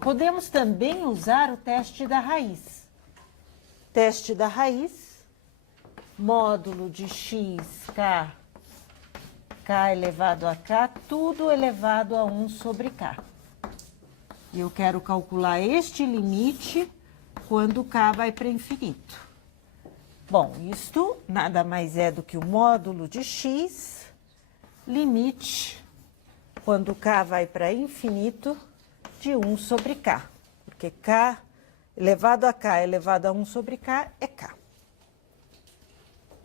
Podemos também usar o teste da raiz. Teste da raiz, módulo de x, k elevado a k, tudo elevado a 1 sobre k. E eu quero calcular este limite quando k vai para infinito. Bom, isto nada mais é do que o módulo de x, limite, quando k vai para infinito, de 1 sobre k. Porque k elevado a k elevado a 1 sobre k é k.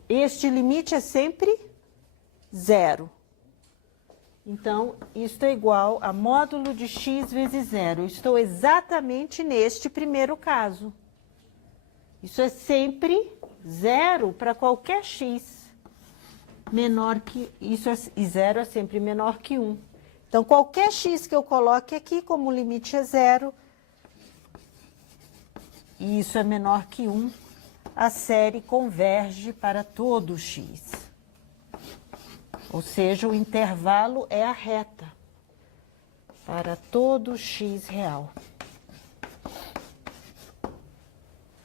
Este limite é sempre zero. Então, isto é igual a módulo de x vezes zero. Eu estou exatamente neste primeiro caso. Isso é sempre zero para qualquer x menor que... e zero é sempre menor que 1. Então, qualquer x que eu coloque aqui, como o limite é zero, e isso é menor que 1, a série converge para todo x. Ou seja, o intervalo é a reta para todo x real.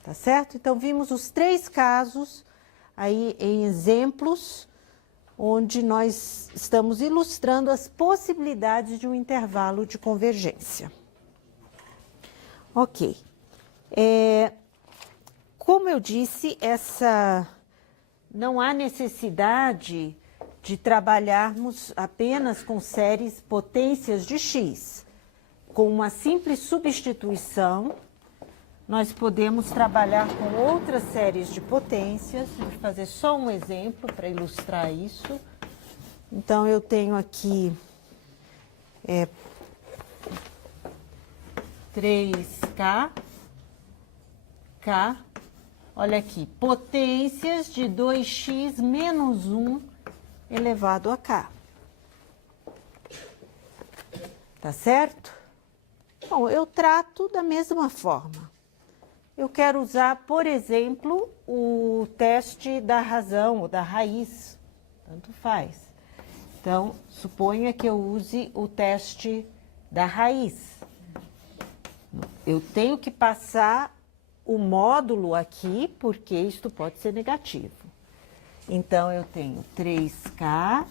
Tá certo? Então, vimos os 3 casos aí em exemplos, onde nós estamos ilustrando as possibilidades de um intervalo de convergência. Ok. Como eu disse, não há necessidade de trabalharmos apenas com séries potências de x. Com uma simples substituição, nós podemos trabalhar com outras séries de potências. Vou fazer só um exemplo para ilustrar isso. Então, eu tenho aqui 3k, olha aqui, potências de 2x menos 1 elevado a k. Tá certo? Bom, eu trato da mesma forma. Eu quero usar, por exemplo, o teste da razão ou da raiz, tanto faz. Então, suponha que eu use o teste da raiz. Eu tenho que passar o módulo aqui, porque isto pode ser negativo. Então, eu tenho 3k,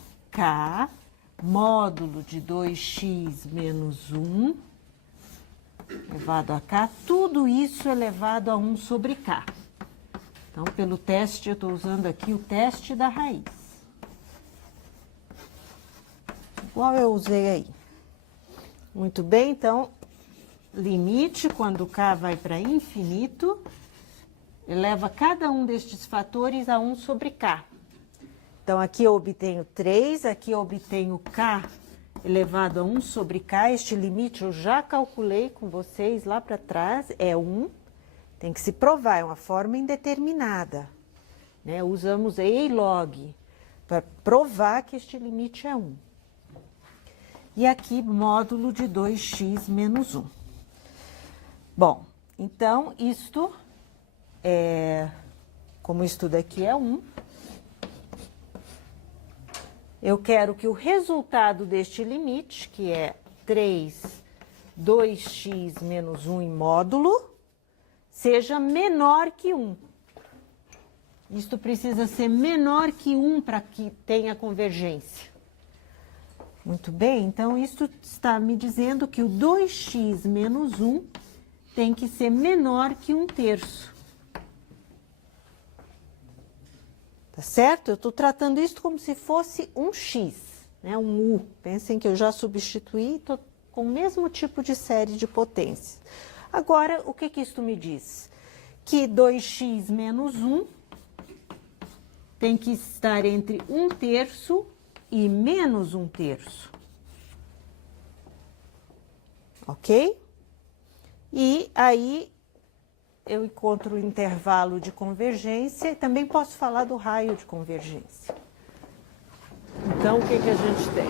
módulo de 2x menos 1, elevado a k, tudo isso elevado a 1 sobre k. Então, pelo teste, eu estou usando aqui o teste da raiz. Igual eu usei aí. Muito bem, então, limite, quando k vai para infinito, eleva cada um destes fatores a 1 sobre k. Então, aqui eu obtenho 3, aqui eu obtenho k elevado a 1 sobre k. Este limite eu já calculei com vocês lá para trás, é 1. Tem que se provar, é uma forma indeterminada, né? Usamos EILOG para provar que este limite é 1. E aqui, módulo de 2x menos 1. Bom, então, isto como isto daqui é 1, eu quero que o resultado deste limite, que é 2x menos 1 em módulo, seja menor que 1. Isto precisa ser menor que 1 para que tenha convergência. Muito bem, então isto está me dizendo que o 2x menos 1 tem que ser menor que 1/3. Tá certo? Eu estou tratando isso como se fosse um x, né? Um u. Pensem que eu já substituí, estou com o mesmo tipo de série de potências. Agora, o que isso me diz? Que 2x menos 1 tem que estar entre 1/3 e menos 1/3. Ok? E aí eu encontro o intervalo de convergência e também posso falar do raio de convergência. Então, o que a gente tem?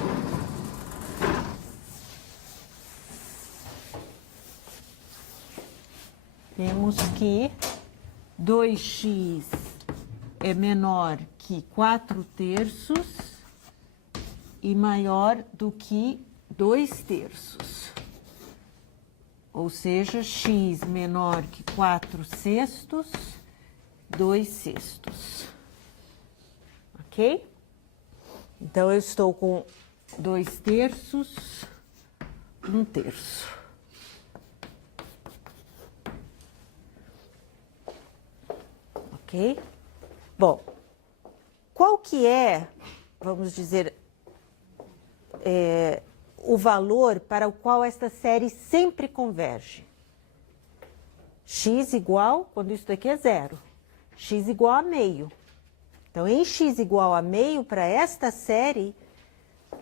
Temos que 2x é menor que 4/3 e maior do que 2/3. ou seja, x menor que 4/6, 2/6. Ok? Então, eu estou com 2/3, 1/3. Ok? Bom, qual que é, vamos dizer, o valor para o qual esta série sempre converge? X igual, quando isso daqui é zero, x igual a meio. Então, em x igual a meio, para esta série,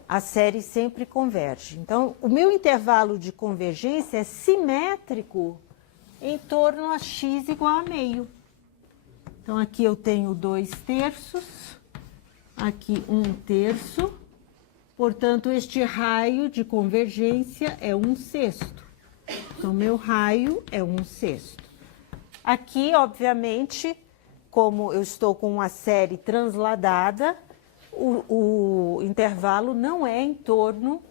a série sempre converge. Então, o meu intervalo de convergência é simétrico em torno a x igual a meio. Então, aqui eu tenho 2/3, aqui 1/3. Portanto, este raio de convergência é 1/6. Então, meu raio é 1/6. Aqui, obviamente, como eu estou com uma série transladada, o intervalo não é em torno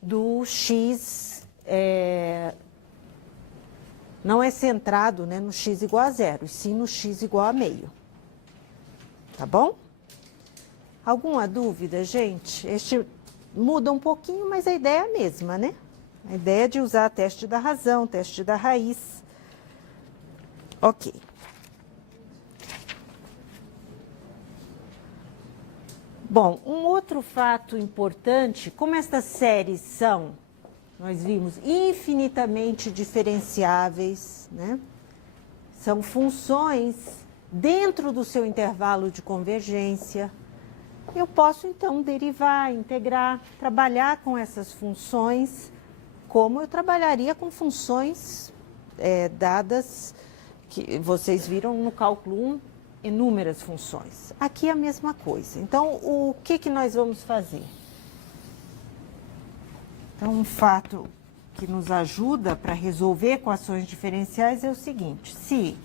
do x, não é centrado, né, no x igual a zero, e sim no x igual a meio. Tá bom? Alguma dúvida, gente? Este muda um pouquinho, mas a ideia é a mesma, né? A ideia é de usar teste da razão, teste da raiz. Ok. Bom, um outro fato importante, como estas séries são, nós vimos, infinitamente diferenciáveis, né? São funções dentro do seu intervalo de convergência. Eu posso, então, derivar, integrar, trabalhar com essas funções como eu trabalharia com funções dadas, que vocês viram no cálculo 1, inúmeras funções. Aqui é a mesma coisa. Então, o que nós vamos fazer? Então, um fato que nos ajuda para resolver equações diferenciais é o seguinte: se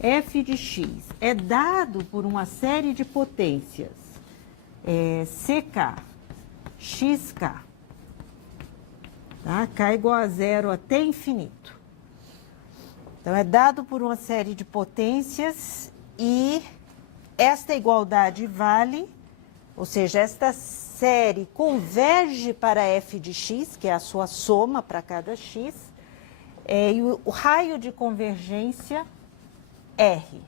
f de x é dado por uma série de potências ck, xk, tá? K igual a zero até infinito. Então, é dado por uma série de potências e esta igualdade vale, ou seja, esta série converge para f de x, que é a sua soma para cada x, e o raio de convergência R,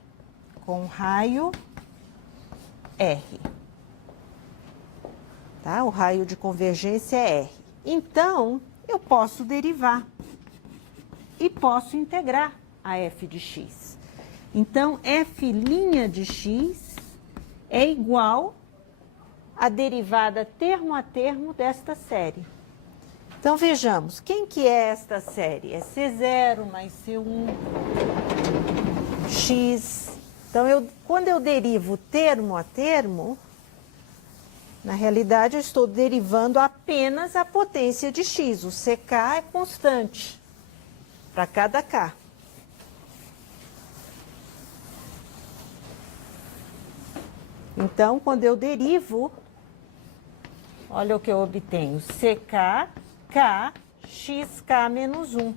com raio R. Tá? O raio de convergência é R. Então, eu posso derivar e posso integrar a f de x. Então, f' de x é igual à derivada termo a termo desta série. Então, vejamos, quem que é esta série? É C0 mais C1, x. Então, quando eu derivo termo a termo, na realidade, eu estou derivando apenas a potência de x. O ck é constante para cada k. Então, quando eu derivo, olha o que eu obtenho. ck, k, xk menos 1.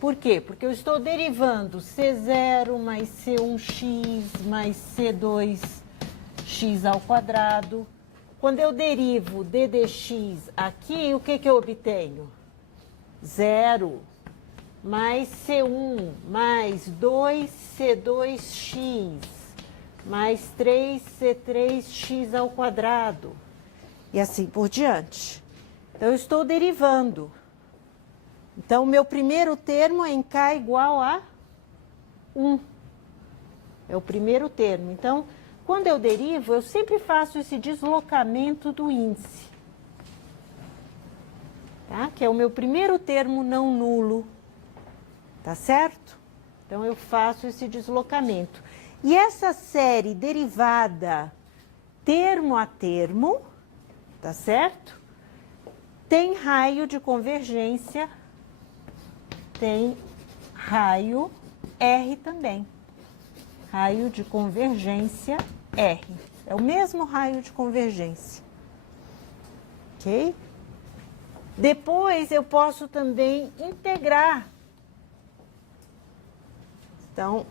Por quê? Porque eu estou derivando C0 mais C1x mais C2x ao quadrado. Quando eu derivo d dx aqui, o que eu obtenho? 0 mais C1 mais 2C2x mais 3C3x ao quadrado. E assim por diante. Então, eu estou derivando. Então, o meu primeiro termo é em k igual a 1. É o primeiro termo. Então, quando eu derivo, eu sempre faço esse deslocamento do índice. Tá? Que é o meu primeiro termo não nulo. Tá certo? Então, eu faço esse deslocamento. E essa série derivada termo a termo, tá certo? Tem raio de convergência, tem raio R também. Raio de convergência R. É o mesmo raio de convergência. Ok? Depois, eu posso também integrar. Então,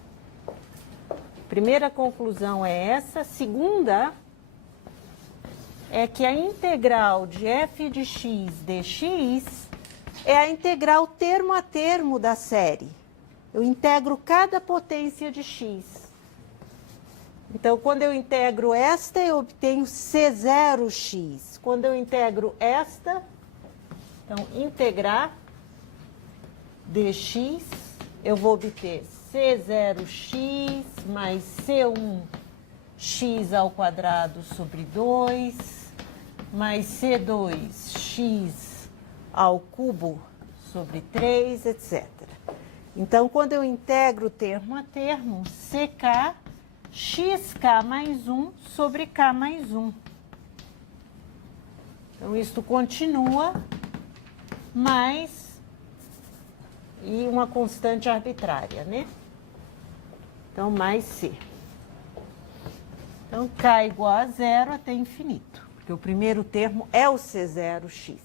primeira conclusão é essa. Segunda é que a integral de f de x dx é a integral termo a termo da série. Eu integro cada potência de x. Então, quando eu integro esta, eu obtenho C0x. Quando eu integro esta, então, integrar dx, eu vou obter C0x mais C1x ao quadrado sobre 2, mais C2x ao cubo sobre 3, etc. Então, quando eu integro termo a termo, CK, xk mais 1 sobre k mais 1. Então, isto continua, mais e uma constante arbitrária, né? Então, mais C. Então, K igual a zero até infinito, porque o primeiro termo é o C0x.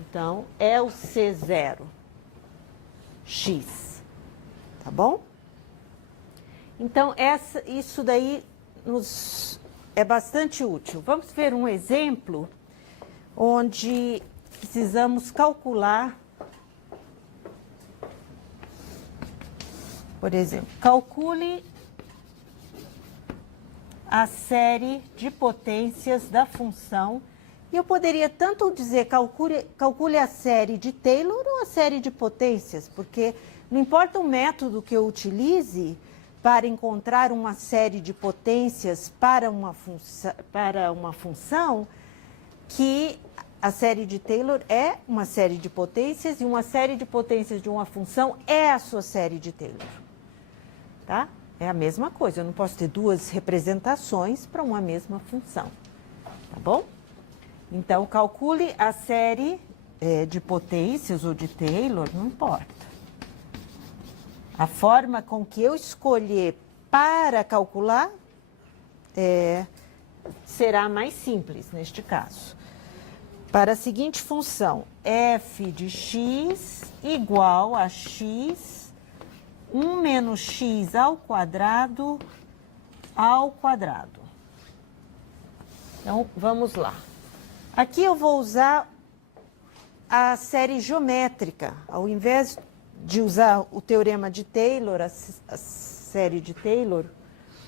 Então, é o C0x, tá bom? Então, isso daí é bastante útil. Vamos ver um exemplo onde precisamos calcular. Por exemplo, calcule a série de potências da função. E eu poderia tanto dizer calcule a série de Taylor ou a série de potências, porque não importa o método que eu utilize para encontrar uma série de potências para uma função, que a série de Taylor é uma série de potências e uma série de potências de uma função é a sua série de Taylor. Tá? É a mesma coisa, eu não posso ter duas representações para uma mesma função, tá bom? Então, calcule a série de potências ou de Taylor, não importa. A forma com que eu escolher para calcular será mais simples neste caso. Para a seguinte função, f de x igual a x 1 menos x ao quadrado. Então, vamos lá. Aqui eu vou usar a série geométrica. Ao invés de usar o teorema de Taylor, a série de Taylor,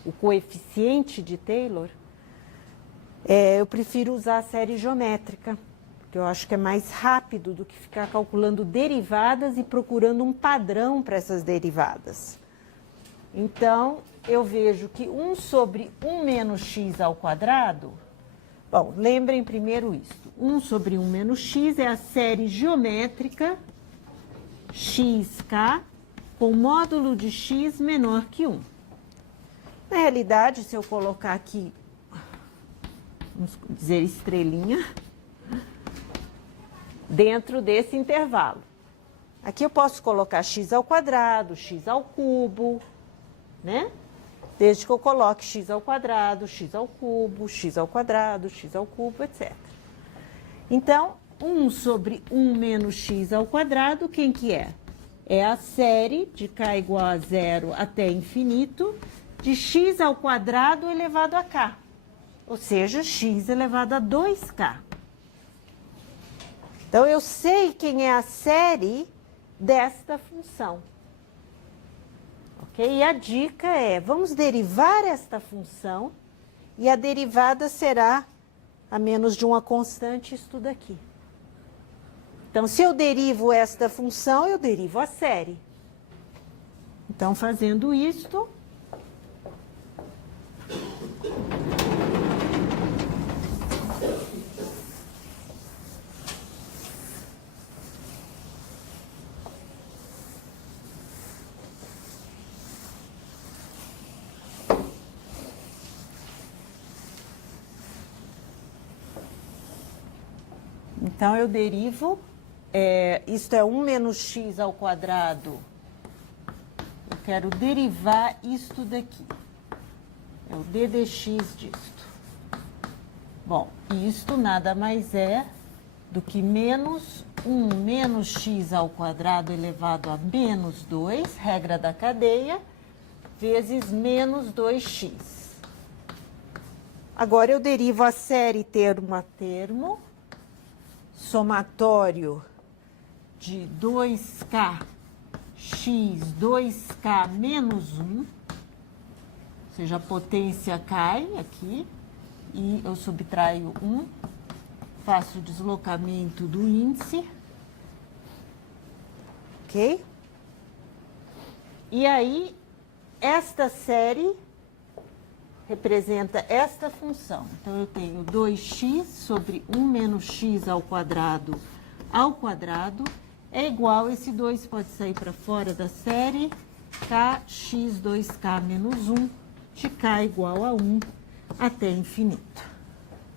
o coeficiente de Taylor, eu prefiro usar a série geométrica, porque eu acho que é mais rápido do que ficar calculando derivadas e procurando um padrão para essas derivadas. Então, eu vejo que 1 sobre 1 menos x ao quadrado, bom, lembrem primeiro isto, 1 sobre 1 menos x é a série geométrica xk com módulo de x menor que 1. Na realidade, se eu colocar aqui, vamos dizer estrelinha, dentro desse intervalo. Aqui eu posso colocar x ao quadrado, x ao cubo, né? Desde que eu coloque x ao quadrado, x ao cubo, x ao quadrado, x ao cubo, etc. Então, 1 sobre 1 menos x ao quadrado, quem que é? É a série de k igual a zero até infinito de x ao quadrado elevado a k. Ou seja, x elevado a 2k. Então, eu sei quem é a série desta função. Ok? E a dica é, vamos derivar esta função e a derivada será a menos de uma constante, isto daqui. Então, se eu derivo esta função, eu derivo a série. Então, fazendo isto, então eu derivo, isto é 1 menos x ao quadrado, eu quero derivar isto daqui, é o d dx disto. Bom, isto nada mais é do que menos 1 menos x ao quadrado elevado a menos 2, regra da cadeia, vezes menos 2x. Agora, eu derivo a série termo a termo, somatório de 2k x 2k menos 1, ou seja, a potência cai aqui, e eu subtraio 1, faço o deslocamento do índice, ok? E aí, esta série representa esta função. Então, eu tenho 2x sobre 1 menos x ao quadrado é igual, esse 2 pode sair para fora da série, kx 2k menos 1, de k igual a 1 até infinito.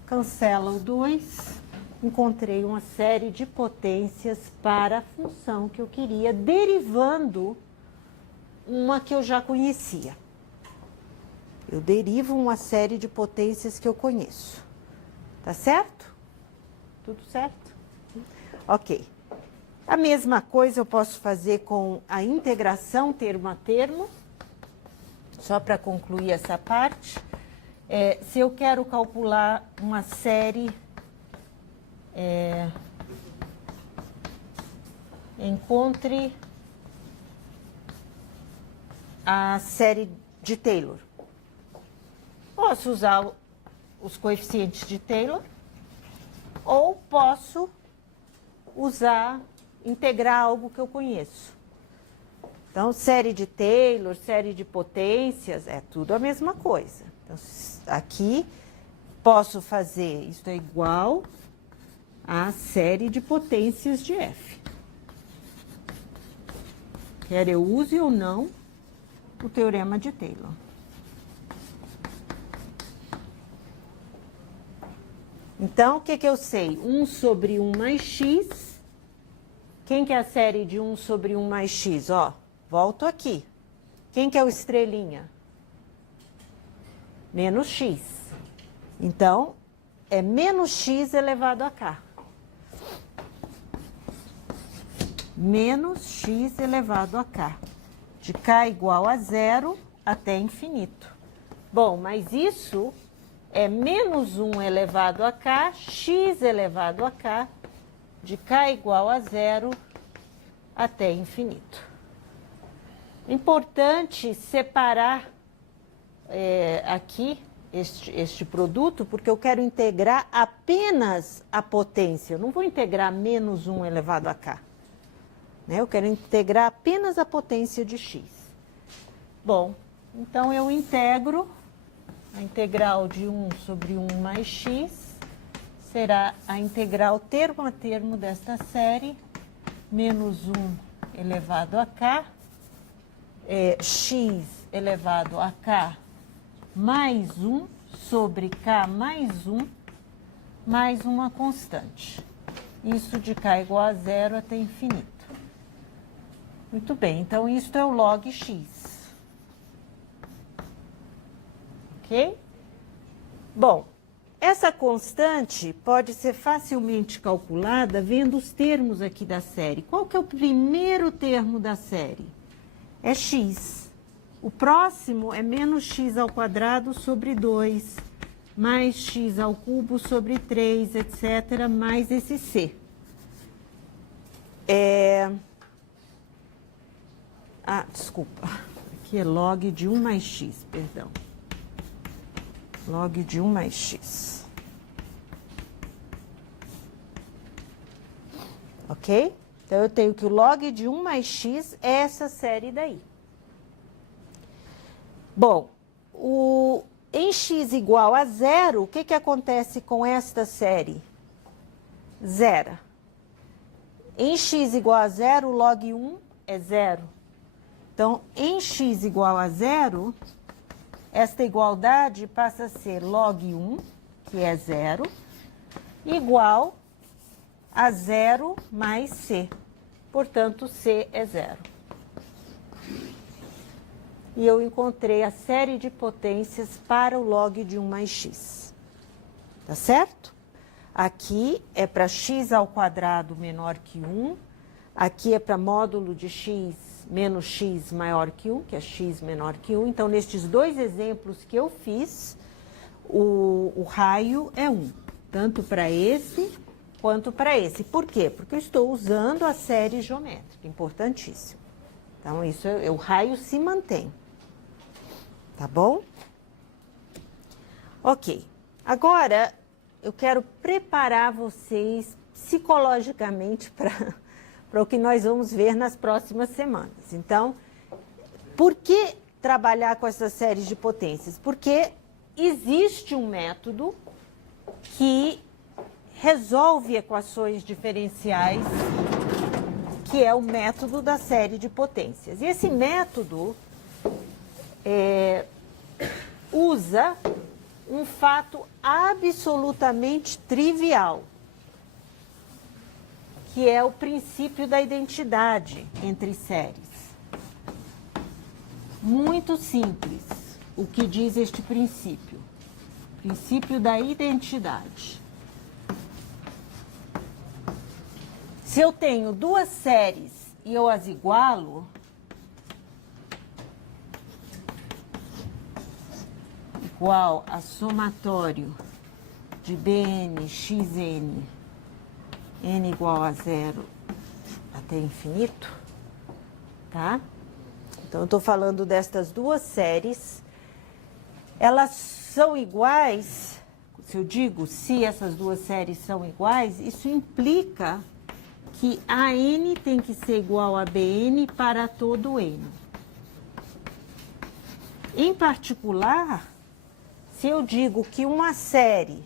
Cancela o 2, encontrei uma série de potências para a função que eu queria, derivando uma que eu já conhecia. Eu derivo uma série de potências que eu conheço. Tá certo? Tudo certo? Ok. A mesma coisa eu posso fazer com a integração termo a termo, só para concluir essa parte. Se eu quero calcular uma série, encontre a série de Taylor. Posso usar os coeficientes de Taylor ou posso integrar algo que eu conheço. Então, série de Taylor, série de potências, é tudo a mesma coisa. Então, aqui, posso fazer, isso é igual a série de potências de F. Quer eu use ou não o teorema de Taylor. Então, o que eu sei? 1 sobre 1 mais x. Quem que é a série de 1 sobre 1 mais x? Ó, volto aqui. Quem que é o estrelinha? Menos x. Então, é menos x elevado a k. Menos x elevado a k. De k igual a 0 até infinito. Bom, mas isso é menos 1 elevado a k, x elevado a k, de k igual a 0 até infinito. Importante separar aqui este produto, porque eu quero integrar apenas a potência. Eu não vou integrar menos 1 elevado a k. Né? Eu quero integrar apenas a potência de x. Bom, então eu integro. A integral de 1 sobre 1 mais x será a integral termo a termo desta série, menos 1 elevado a k, x elevado a k mais 1 sobre k mais 1, mais uma constante. Isso de k igual a 0 até infinito. Muito bem, então isto é o log x. Ok? Bom, essa constante pode ser facilmente calculada vendo os termos aqui da série. Qual que é o primeiro termo da série? É x. O próximo é menos x ao quadrado sobre 2, mais x ao cubo sobre 3, etc., mais esse c. Desculpa. Aqui é log de 1 mais x, perdão. Log de 1 mais x. Ok? Então, eu tenho que o log de 1 mais x é essa série daí. Bom, em x igual a 0, o que acontece com esta série? Zero. Em x igual a 0, o log 1 é 0. Então, em x igual a 0... esta igualdade passa a ser log 1, que é 0, igual a 0 mais c. Portanto, c é 0. E eu encontrei a série de potências para o log de 1 mais x. Tá certo? Aqui é para x ao quadrado menor que 1. Aqui é para módulo de x menos x maior que 1, que é x menor que 1. Então, nestes dois exemplos que eu fiz, o raio é 1. Tanto para esse quanto para esse. Por quê? Porque eu estou usando a série geométrica. Importantíssimo. Então, isso o raio se mantém. Tá bom? Ok. Agora, eu quero preparar vocês psicologicamente para o que nós vamos ver nas próximas semanas. Então, por que trabalhar com essas séries de potências? Porque existe um método que resolve equações diferenciais, que é o método da série de potências. E esse método usa um fato absolutamente trivial, que é o princípio da identidade entre séries. Muito simples o que diz este princípio. Princípio da identidade. Se eu tenho duas séries e eu as igualo, igual a somatório de Bn, Xn, n igual a zero até infinito, tá? Então, eu estou falando destas duas séries. Elas são iguais, se eu digo se essas duas séries são iguais, isso implica que a n tem que ser igual a Bn para todo n. Em particular, se eu digo que uma série,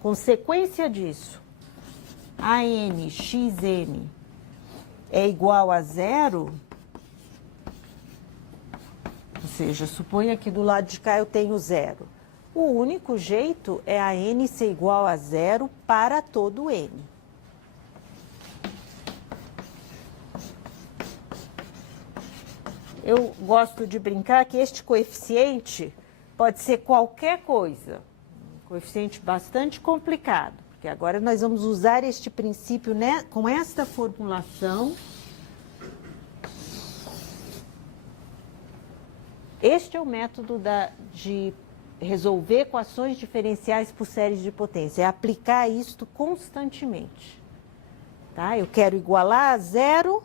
consequência disso, AN, XN é igual a zero, ou seja, suponha que do lado de cá eu tenho zero. O único jeito é a n ser igual a zero para todo n. Eu gosto de brincar que este coeficiente pode ser qualquer coisa, um coeficiente bastante complicado, porque agora nós vamos usar este princípio, né, com esta formulação. Este é o método de resolver equações diferenciais por séries de potência, é aplicar isto constantemente. Tá? Eu quero igualar a zero.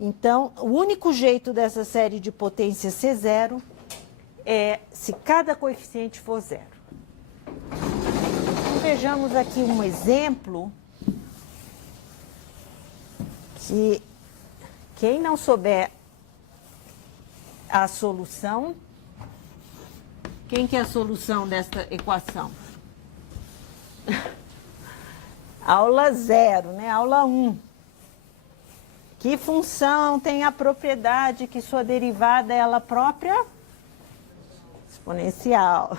Então, o único jeito dessa série de potência ser zero é se cada coeficiente for zero. Então, vejamos aqui um exemplo que quem não souber a solução, quem que é a solução desta equação? Aula 0, né? Aula 1. Que função tem a propriedade que sua derivada é ela própria? Exponencial.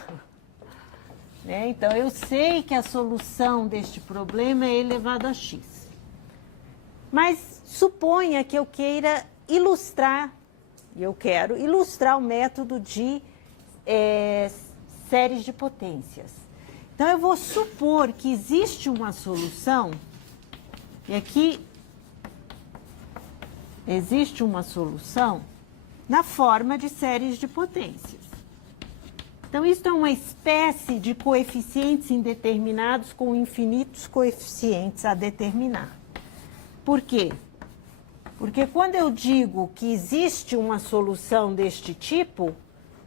Né? Então, eu sei que a solução deste problema é elevado a x. Mas suponha que eu queira ilustrar, e eu quero ilustrar o método de séries de potências. Então, eu vou supor que existe uma solução, e aqui existe uma solução na forma de séries de potências. Então, isso é uma espécie de coeficientes indeterminados com infinitos coeficientes a determinar. Por quê? Porque quando eu digo que existe uma solução deste tipo,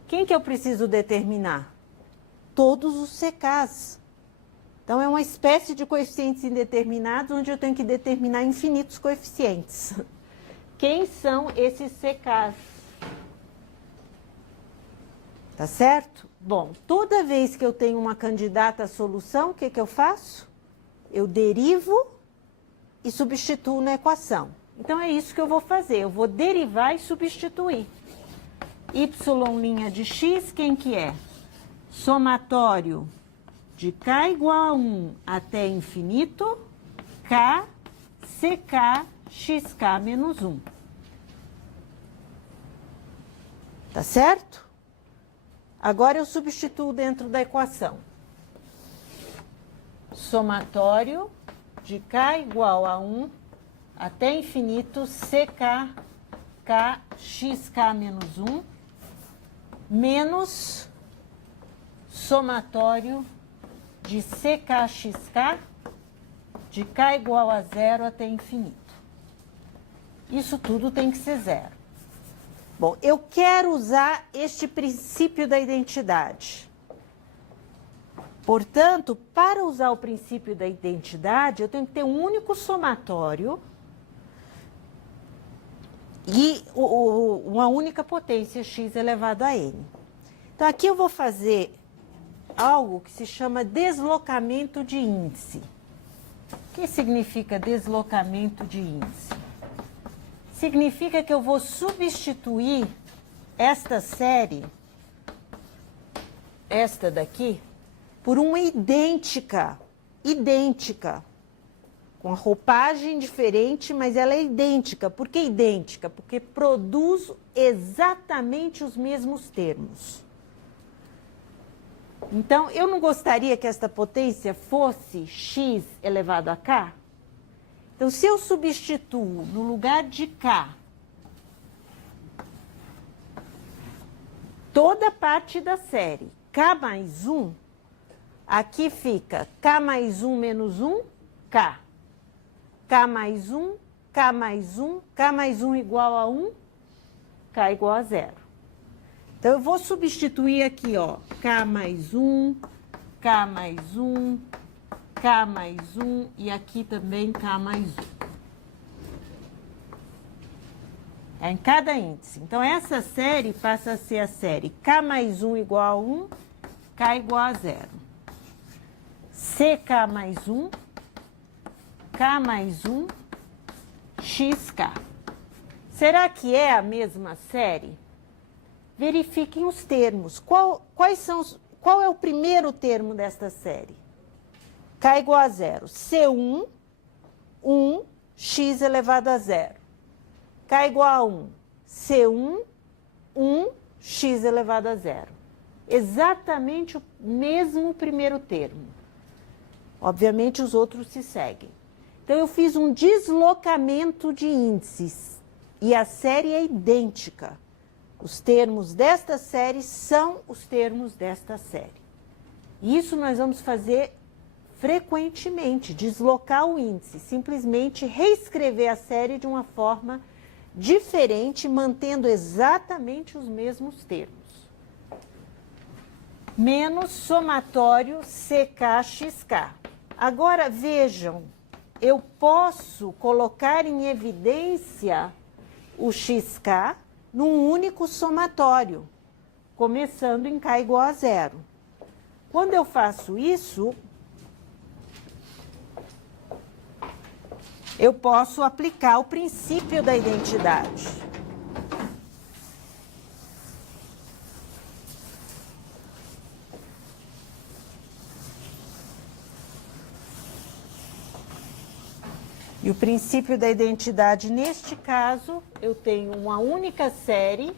quem que eu preciso determinar? Todos os CKs. Então, é uma espécie de coeficientes indeterminados onde eu tenho que determinar infinitos coeficientes. Quem são esses CKs? Tá certo? Bom, toda vez que eu tenho uma candidata à solução, o que que eu faço? Eu derivo e substituo na equação. Então, é isso que eu vou fazer. Eu vou derivar e substituir. Y' de x, quem que é? Somatório de k igual a 1 até infinito, k, ck, xk menos 1. Tá certo? Agora eu substituo dentro da equação. Somatório de k igual a 1 até infinito ck k xk menos 1 menos somatório de ckxk de k igual a 0 até infinito. Isso tudo tem que ser zero. Bom, eu quero usar este princípio da identidade. Portanto, para usar o princípio da identidade, eu tenho que ter um único somatório e uma única potência x elevado a n. Então, aqui eu vou fazer algo que se chama deslocamento de índice. O que significa deslocamento de índice? Significa que eu vou substituir esta série, esta daqui, por uma idêntica, com a roupagem diferente, mas ela é idêntica. Por que idêntica? Porque produz exatamente os mesmos termos. Então, eu não gostaria que esta potência fosse x elevado a k? Então, se eu substituo no lugar de k toda parte da série k mais 1, aqui fica k mais 1 menos 1, k. K mais 1, k mais 1, k mais 1 igual a 1, k igual a 0. Então, eu vou substituir aqui, ó, k mais 1, k mais 1, k mais 1 e aqui também k mais 1. É em cada índice. Então, essa série passa a ser a série k mais 1 igual a 1, k igual a 0. ck mais 1, k mais 1, xk. Será que é a mesma série? Verifiquem os termos. Qual é o primeiro termo desta série? K igual a 0. C1, 1, x elevado a 0. K igual a 1. C1, 1, x elevado a 0. Exatamente o mesmo primeiro termo. Obviamente, os outros se seguem. Então, eu fiz um deslocamento de índices e a série é idêntica. Os termos desta série são os termos desta série. Isso nós vamos fazer frequentemente, deslocar o índice, simplesmente reescrever a série de uma forma diferente, mantendo exatamente os mesmos termos. Menos somatório ckxk. Agora, vejam, eu posso colocar em evidência o xk num único somatório, começando em k igual a 0. Quando eu faço isso, eu posso aplicar o princípio da identidade. E o princípio da identidade, neste caso, eu tenho uma única série,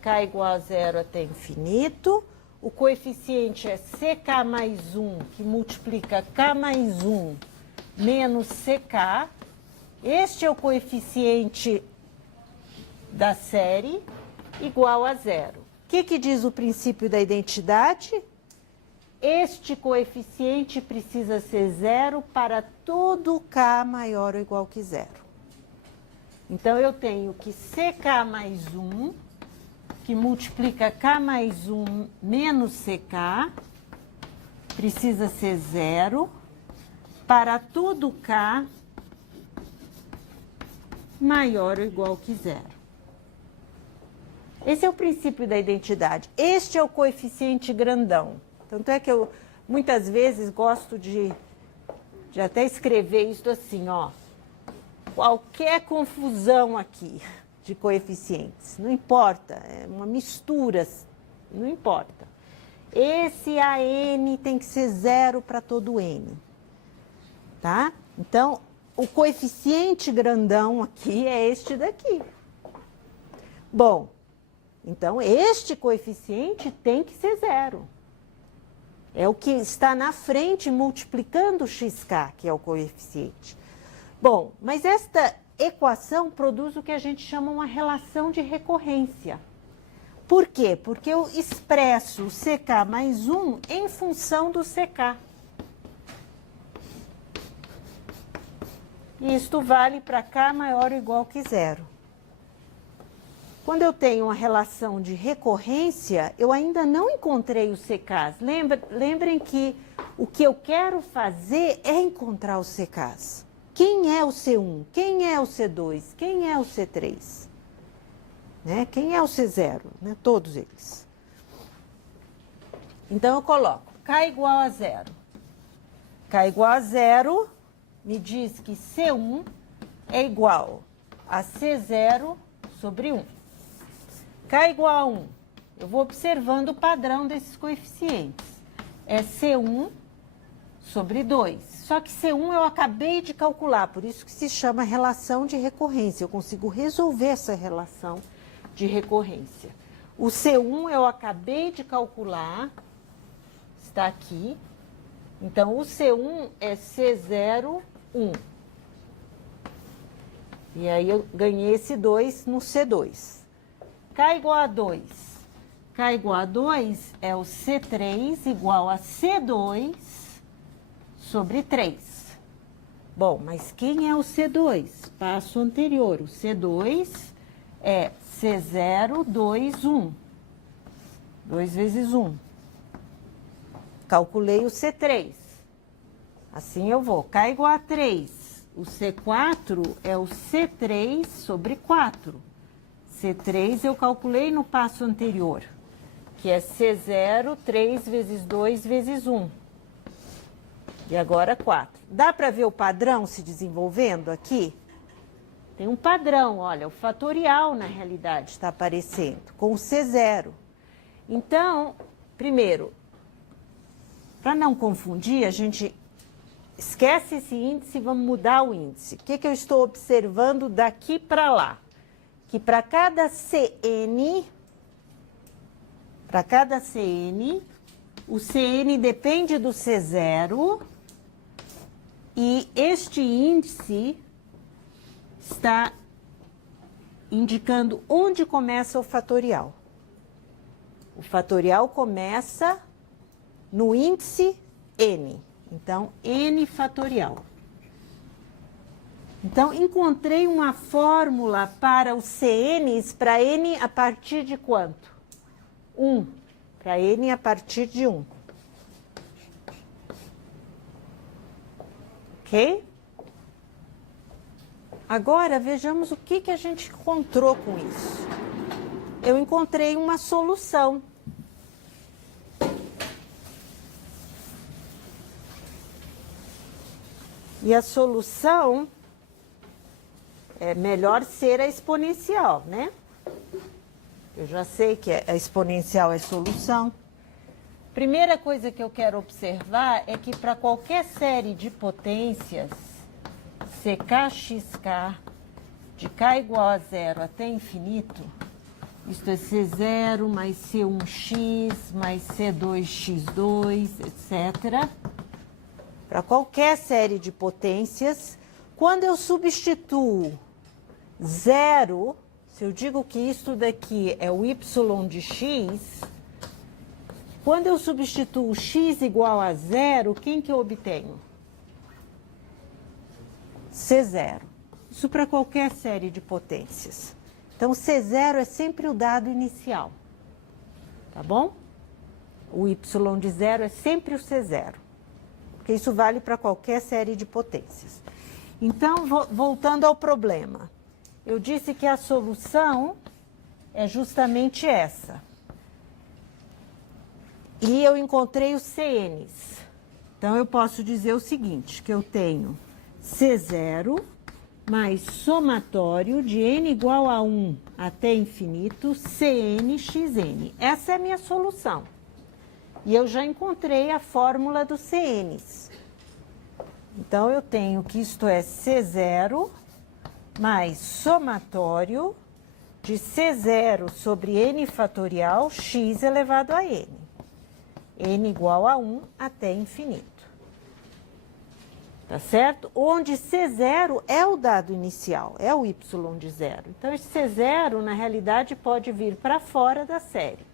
k igual a 0 até infinito. O coeficiente é ck mais 1, que multiplica k mais 1 menos ck. Este é o coeficiente da série, igual a 0. O que diz o princípio da identidade? Este coeficiente precisa ser 0 para todo k maior ou igual que 0. Então, eu tenho que ck mais 1, que multiplica k mais 1 menos ck, precisa ser 0 para todo k maior ou igual que 0. Esse é o princípio da identidade. Este é o coeficiente grandão. Tanto é que eu, muitas vezes, gosto de até escrever isso assim, ó. Qualquer confusão aqui de coeficientes, não importa, é uma mistura, não importa. Esse AN tem que ser 0 para todo N, tá? Então, o coeficiente grandão aqui é este daqui. Bom, Então, este coeficiente tem que ser zero. É o que está na frente multiplicando o xk, que é o coeficiente. Bom, mas esta equação produz o que a gente chama uma relação de recorrência. Por quê? Porque eu expresso o ck mais 1 em função do ck. E isto vale para k maior ou igual que zero. Quando eu tenho uma relação de recorrência, eu ainda não encontrei os ck's. Lembrem que o que eu quero fazer é encontrar os ck's. Quem é o C1? Quem é o C2? Quem é o C3? Né? Quem é o C0? Né? Todos eles. Então, eu coloco k igual a zero. K igual a zero me diz que C1 é igual a C0 sobre 1. K igual a 1. Eu vou observando o padrão desses coeficientes. É C1 sobre 2. Só que C1 eu acabei de calcular, por isso que se chama relação de recorrência. Eu consigo resolver essa relação de recorrência. O C1 eu acabei de calcular, está aqui. Então, o C1 é C0, 1. E aí eu ganhei esse 2 no C2. K igual a 2. K igual a 2 é o C3 igual a C2 sobre 3. Bom, mas quem é o C2? Passo anterior. O C2 é C0, 2, 1. 2 vezes 1. Calculei o C3. Assim eu vou. K igual a 3. O C4 é o C3 sobre 4. C3 eu calculei no passo anterior, que é C0, 3 vezes 2 vezes 1. E agora 4. Dá para ver o padrão se desenvolvendo aqui? Tem um padrão, olha, o fatorial na realidade está aparecendo, com o C0. Então, primeiro, para não confundir, a gente esquece esse índice e vamos mudar o índice. O que eu estou observando daqui para lá? Que para cada CN, o CN depende do C0 e este índice está indicando onde começa o fatorial. O fatorial começa no índice N. Então, N fatorial. Então, encontrei uma fórmula para os CNs, para N a partir de quanto? 1. Para N a partir de 1. Ok? Agora, vejamos o que a gente encontrou com isso. Eu encontrei uma solução. E a solução é melhor ser a exponencial, né? Eu já sei que a exponencial é solução. Primeira coisa que eu quero observar é que para qualquer série de potências, CKXK, de K igual a zero até infinito, isto é C0 mais C1x mais C2x2, etc. Para qualquer série de potências, quando eu substituo zero, se eu digo que isto daqui é o y de x, quando eu substituo x igual a zero, quem que eu obtenho? C0. Isso para qualquer série de potências. Então, C0 é sempre o dado inicial, tá bom? O y de zero é sempre o C0, porque isso vale para qualquer série de potências. Então, voltando ao problema, eu disse que a solução é justamente essa. E eu encontrei os CNs. Então, eu posso dizer o seguinte, que eu tenho C0 mais somatório de n igual a 1 até infinito, CnXn. Essa é a minha solução. E eu já encontrei a fórmula dos CNs. Então, eu tenho que isto é C0 mais somatório de C0 sobre n fatorial x elevado a n. N igual a 1 até infinito. Tá certo? Onde C0 é o dado inicial, é o y de zero. Então, esse C0, na realidade, pode vir para fora da série.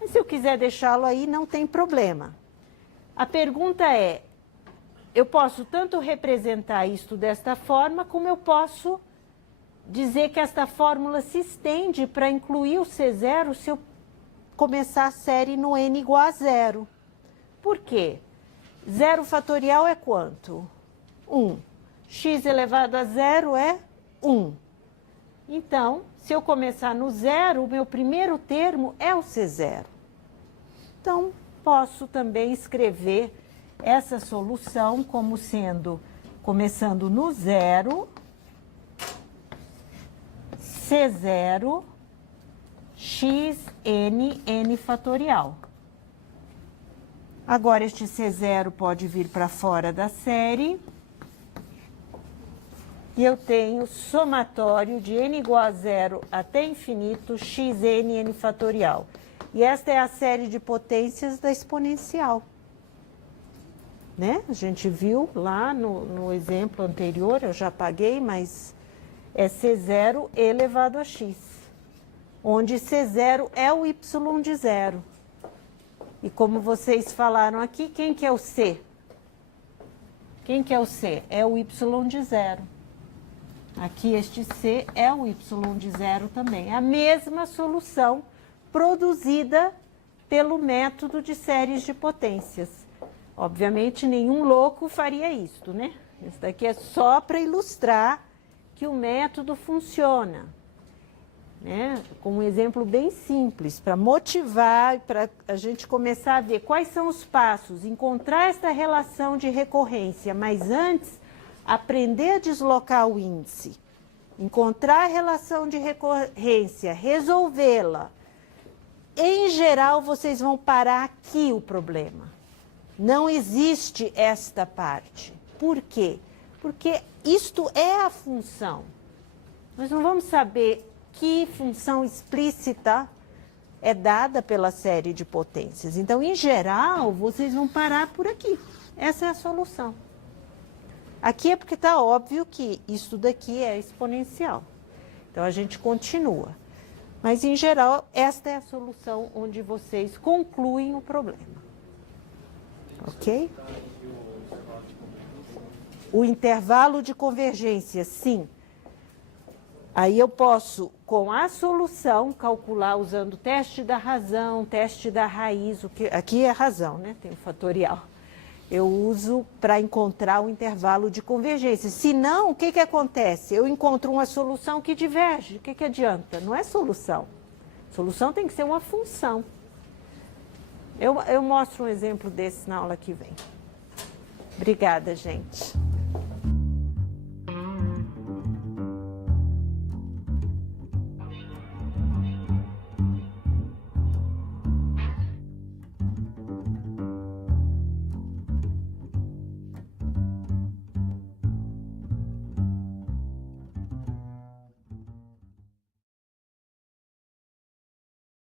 Mas se eu quiser deixá-lo aí, não tem problema. A pergunta é, eu posso tanto representar isto desta forma, como eu posso dizer que esta fórmula se estende para incluir o C0 se eu começar a série no n igual a zero. Por quê? Zero fatorial é quanto? 1. X elevado a zero é 1. Então, se eu começar no zero, o meu primeiro termo é o C0. Então, posso também escrever essa solução como sendo, começando no zero, C0, x, n fatorial. Agora, este C0 pode vir para fora da série. E eu tenho somatório de n igual a zero até infinito, xn, n fatorial. E esta é a série de potências da exponencial. Né? A gente viu lá no exemplo anterior, eu já apaguei, mas é C0 elevado a x. Onde C0 é o y de zero. E como vocês falaram aqui, quem que é o C? Quem que é o C? É o y de zero. Aqui este C é o y de zero também. A mesma solução produzida pelo método de séries de potências. Obviamente, nenhum louco faria isso, né? Isso daqui é só para ilustrar que o método funciona. Né? Com um exemplo bem simples, para motivar, para a gente começar a ver quais são os passos, encontrar essa relação de recorrência, mas antes, aprender a deslocar o índice, encontrar a relação de recorrência, resolvê-la. Em geral, vocês vão parar aqui o problema. Não existe esta parte. Por quê? Porque isto é a função. Nós não vamos saber que função explícita é dada pela série de potências. Então, em geral, vocês vão parar por aqui. Essa é a solução. Aqui é porque está óbvio que isso daqui é exponencial. Então, a gente continua. Mas, em geral, esta é a solução onde vocês concluem o problema. Ok? O intervalo de convergência, sim. Aí eu posso, com a solução, calcular usando o teste da razão, teste da raiz, o que aqui é razão, né? Tem o fatorial. Eu uso para encontrar o intervalo de convergência. Se não, o que que acontece? Eu encontro uma solução que diverge. O que que adianta? Não é solução. Solução tem que ser uma função. Eu mostro um exemplo desse na aula que vem. Obrigada, gente.